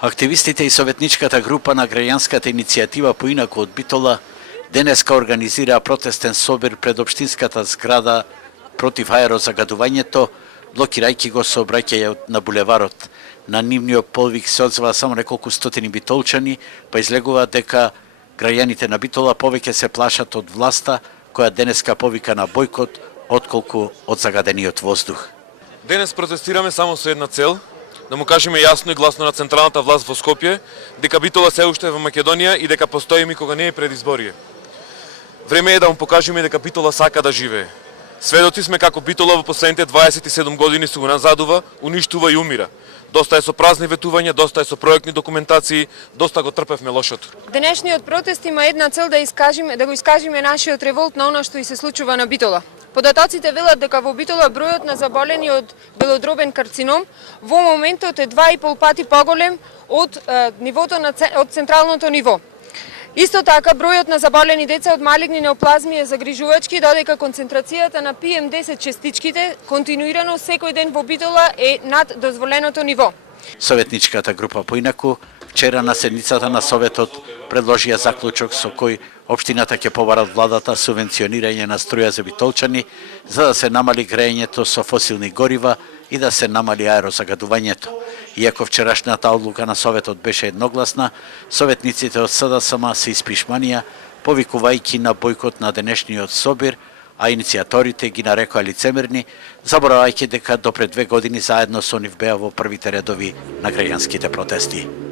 Активистите и советничката група на граѓанската иницијатива Поинаку од Битола денеска организираа протестен собир пред општинската зграда против аерозагадувањето, блокирајќи го сообраќајот на булеварот. На нивниот повик се одзва само неколку стотини битолчани, па излегува дека граѓаните на Битола повеќе се плашат од власта, која денеска повика на бојкот, отколку од загадениот воздух. Денес протестираме само со една цел, да му кажеме јасно и гласно на централната власт во Скопје дека Битола се уште е во Македонија и дека постои кога не е предизборие. Време е да му покажеме дека Битола сака да живее. Сведоци сме како Битола во последните 27 години се го назадува, уништува и умира. Доста е со празни ветувања, доста е со проектни документации, доста го трпевме лошото. Денешниот протест има една цел да го искажеме нашиот револт на она што и се случува на Битола. Податоците велат дека во Битола бројот на заболени од белодробен карцином во моментот е 2,5 пати поголем од нивото од централното ниво. Исто така, бројот на заболени деца од малигни неоплазми е загрижувачки, додека концентрацијата на PM10 честичките континуирано секој ден во Битола е над дозволеното ниво. Советничката група Поинаку вчера на седницата на Советот предложија заклучок со кој општината ќе побара од владата субвенционирање на струја за битолчани, за да се намали грејењето со фосилни горива и да се намали аерозагадувањето. Иако вчерашната одлука на Советот беше едногласна, советниците од СДСМ се испишманија, повикувајќи на бојкот на денешниот собир, а иницијаторите ги нарекоа лицемерни, заборавајќи дека до пред 2 години заедно со нив беа во првите редови на граѓанските протести.